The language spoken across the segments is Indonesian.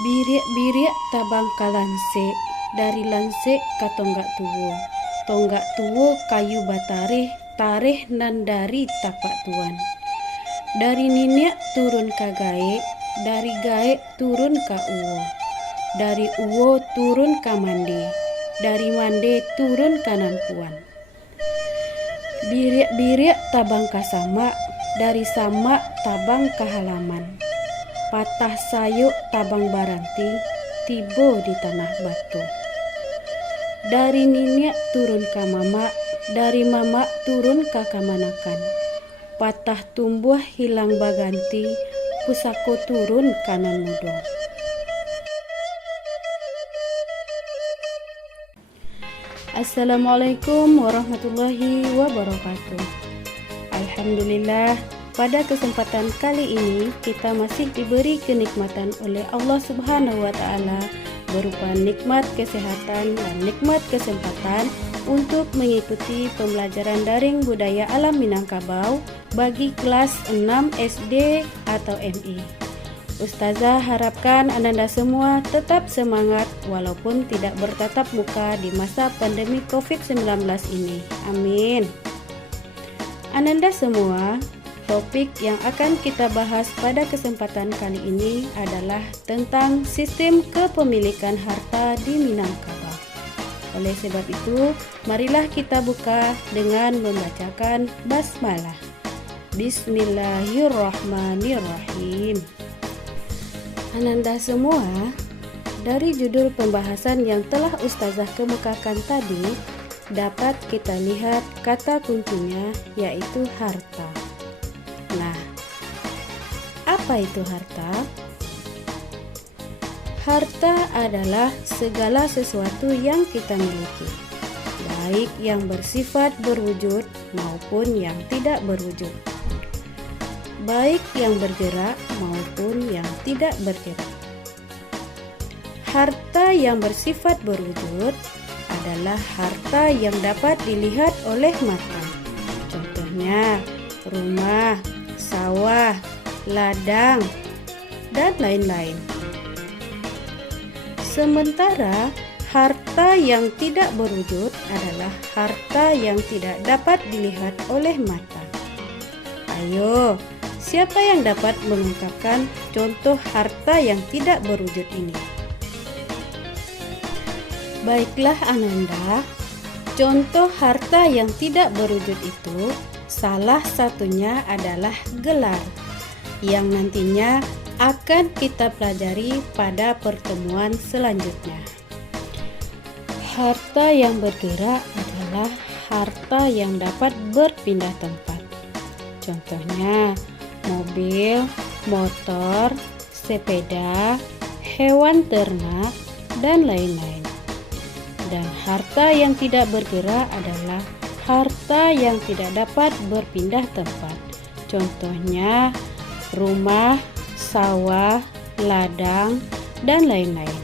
Biriak-biriak tabang kalanse, dari lanse ka tonggak tuwo. Tonggak tuwo kayu batareh, tareh nan dari tapak tuan. Dari niniak turun ka gae, dari gae turun ka uwo. Dari uwo turun ka mande, dari mande turun ka nampuan. Biriak-biriak tabang ka samak, dari samak tabang ka halaman. Patah sayuk tabang baranti, tibo di tanah batu. Dari niniak turun ka mamak, dari mamak turun ka kamanakan. Patah tumbuh hilang baganti, pusako turun kanan mudo. Assalamualaikum warahmatullahi wabarakatuh. Alhamdulillah, pada kesempatan kali ini kita masih diberi kenikmatan oleh Allah Subhanahu wa taala berupa nikmat kesehatan dan nikmat kesempatan untuk mengikuti pembelajaran daring budaya alam Minangkabau bagi kelas 6 SD atau MI. Ustazah harapkan Ananda semua tetap semangat walaupun tidak bertatap muka di masa pandemi COVID-19 ini. Amin. Ananda semua, topik yang akan kita bahas pada kesempatan kali ini adalah tentang sistem kepemilikan harta di Minangkabau. Oleh sebab itu, marilah kita buka dengan membacakan basmalah. Bismillahirrahmanirrahim. Ananda semua, dari judul pembahasan yang telah Ustazah kemukakan tadi, dapat kita lihat kata kuncinya yaitu harta. Nah, apa itu harta? Harta adalah segala sesuatu yang kita miliki, baik yang bersifat berwujud maupun yang tidak berwujud, baik yang bergerak maupun yang tidak bergerak. Harta yang bersifat berwujud adalah harta yang dapat dilihat oleh mata. Contohnya, rumah, sawah, ladang, dan lain-lain. Sementara harta yang tidak berwujud adalah harta yang tidak dapat dilihat oleh mata. Ayo, siapa yang dapat mengungkapkan contoh harta yang tidak berwujud ini? Baiklah Ananda, contoh harta yang tidak berwujud itu salah satunya adalah gelar yang nantinya akan kita pelajari pada pertemuan selanjutnya. Harta yang bergerak adalah harta yang dapat berpindah tempat. Contohnya, mobil, motor, sepeda, hewan ternak, dan lain-lain. Dan harta yang tidak bergerak adalah harta yang tidak dapat berpindah tempat. Contohnya, rumah, sawah, ladang, dan lain-lain.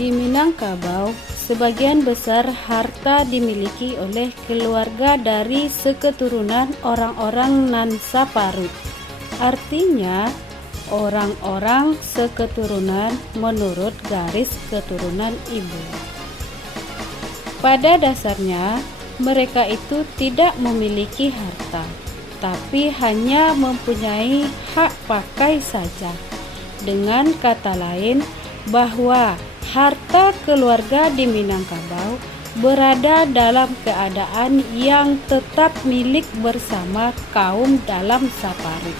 Di Minangkabau, sebagian besar harta dimiliki oleh keluarga dari seketurunan orang-orang Nansaparut. Artinya, orang-orang seketurunan menurut garis keturunan ibu. Pada dasarnya, mereka itu tidak memiliki harta, tapi hanya mempunyai hak pakai saja. Dengan kata lain, bahwa harta keluarga di Minangkabau berada dalam keadaan yang tetap milik bersama kaum dalam Saparut.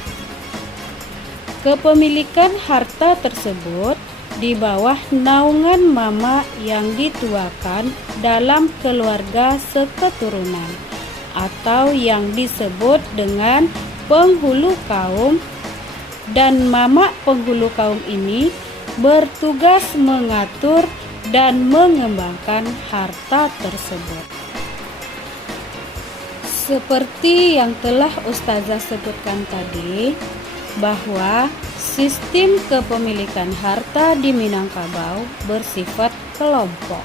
Kepemilikan harta tersebut di bawah naungan mama yang dituakan dalam keluarga seketurunan atau yang disebut dengan penghulu kaum, dan mama penghulu kaum ini bertugas mengatur dan mengembangkan harta tersebut. Seperti yang telah Ustazah sebutkan tadi, bahwa sistem kepemilikan harta di Minangkabau bersifat kelompok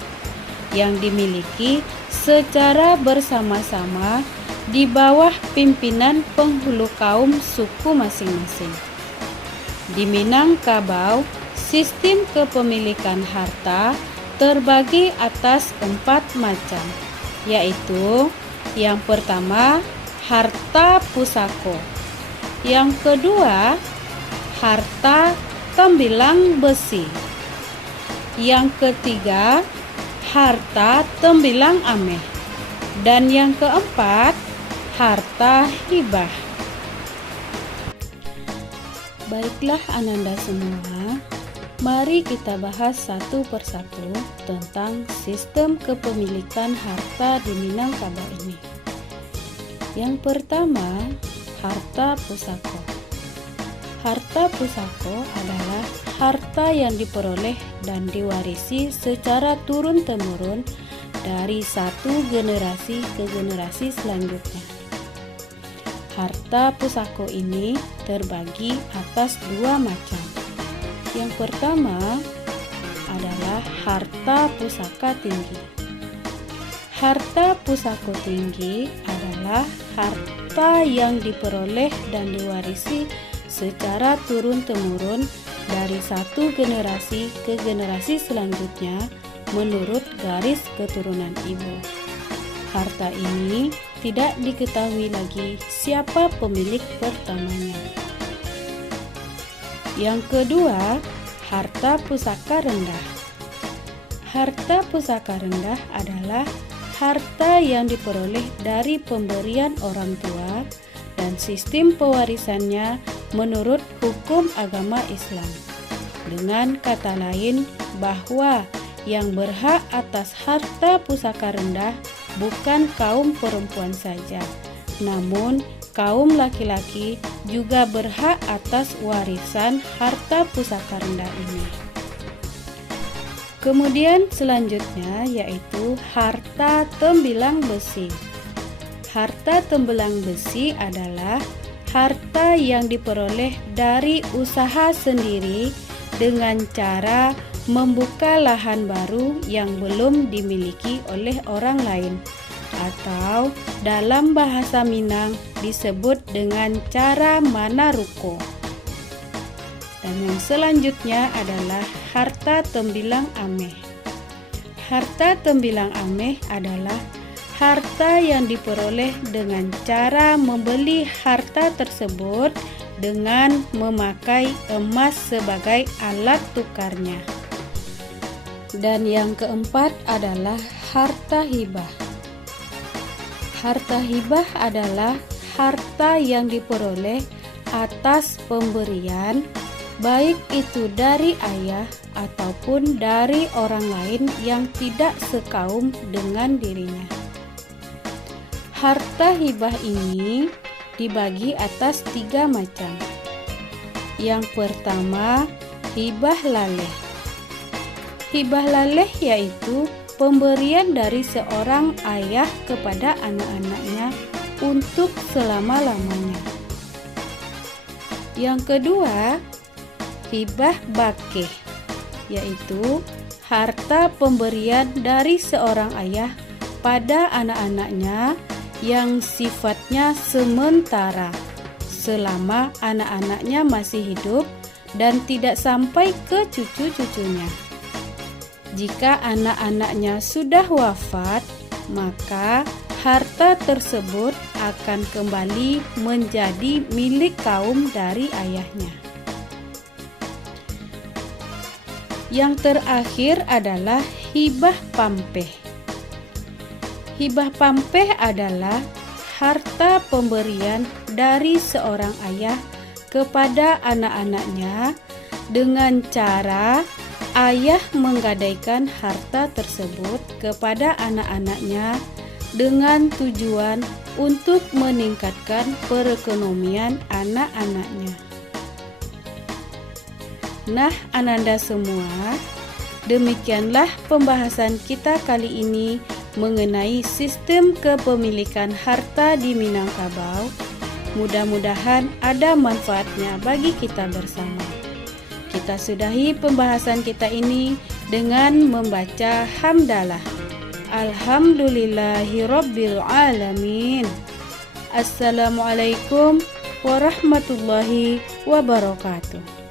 yang dimiliki secara bersama-sama di bawah pimpinan penghulu kaum suku masing-masing. Di Minangkabau, sistem kepemilikan harta terbagi atas 4 macam, yaitu yang pertama, harta pusako. Yang kedua, harta tembilang besi. Yang ketiga, harta tembilang ameh. Dan yang keempat, harta hibah. Baiklah Ananda semua, mari kita bahas satu persatu tentang sistem kepemilikan harta di Minangkabau ini. Yang pertama, harta pusako. Harta pusako adalah harta yang diperoleh dan diwarisi secara turun-temurun dari satu generasi ke generasi selanjutnya. Harta pusako ini terbagi atas 2 macam. Yang pertama adalah harta pusaka tinggi. Harta pusako tinggi adalah harta yang diperoleh dan diwarisi secara turun-temurun dari satu generasi ke generasi selanjutnya menurut garis keturunan ibu. Harta ini tidak diketahui lagi siapa pemilik pertamanya. Yang kedua, harta pusaka rendah. Harta pusaka rendah adalah harta yang diperoleh dari pemberian orang tua dan sistem pewarisannya menurut hukum agama Islam. Dengan kata lain, bahwa yang berhak atas harta pusaka rendah bukan kaum perempuan saja, namun kaum laki-laki juga berhak atas warisan harta pusaka rendah ini. Kemudian selanjutnya yaitu harta tembilang besi. Harta tembilang besi adalah harta yang diperoleh dari usaha sendiri dengan cara membuka lahan baru yang belum dimiliki oleh orang lain, atau dalam bahasa Minang disebut dengan cara manaruko. Dan yang selanjutnya adalah harta tembilang ameh. Harta tembilang ameh adalah harta yang diperoleh dengan cara membeli harta tersebut dengan memakai emas sebagai alat tukarnya. Dan yang keempat adalah harta hibah. Harta hibah adalah harta yang diperoleh atas pemberian, baik itu dari ayah ataupun dari orang lain yang tidak sekaum dengan dirinya. Harta hibah ini dibagi atas 3 macam. Yang pertama, hibah laleh. Hibah laleh yaitu pemberian dari seorang ayah kepada anak-anaknya untuk selama-lamanya. Yang kedua, hibah bakeh, yaitu harta pemberian dari seorang ayah pada anak-anaknya yang sifatnya sementara selama anak-anaknya masih hidup dan tidak sampai ke cucu-cucunya. Jika anak-anaknya sudah wafat, maka harta tersebut akan kembali menjadi milik kaum dari ayahnya. Yang terakhir adalah hibah pampeh. Hibah pampeh adalah harta pemberian dari seorang ayah kepada anak-anaknya dengan cara ayah menggadaikan harta tersebut kepada anak-anaknya dengan tujuan untuk meningkatkan perekonomian anak-anaknya. Nah, Ananda semua, demikianlah pembahasan kita kali ini mengenai sistem kepemilikan harta di Minangkabau. Mudah-mudahan ada manfaatnya bagi kita bersama. Kita sudahi pembahasan kita ini dengan membaca hamdalah. Alhamdulillahirabbil alamin. Assalamualaikum warahmatullahi wabarakatuh.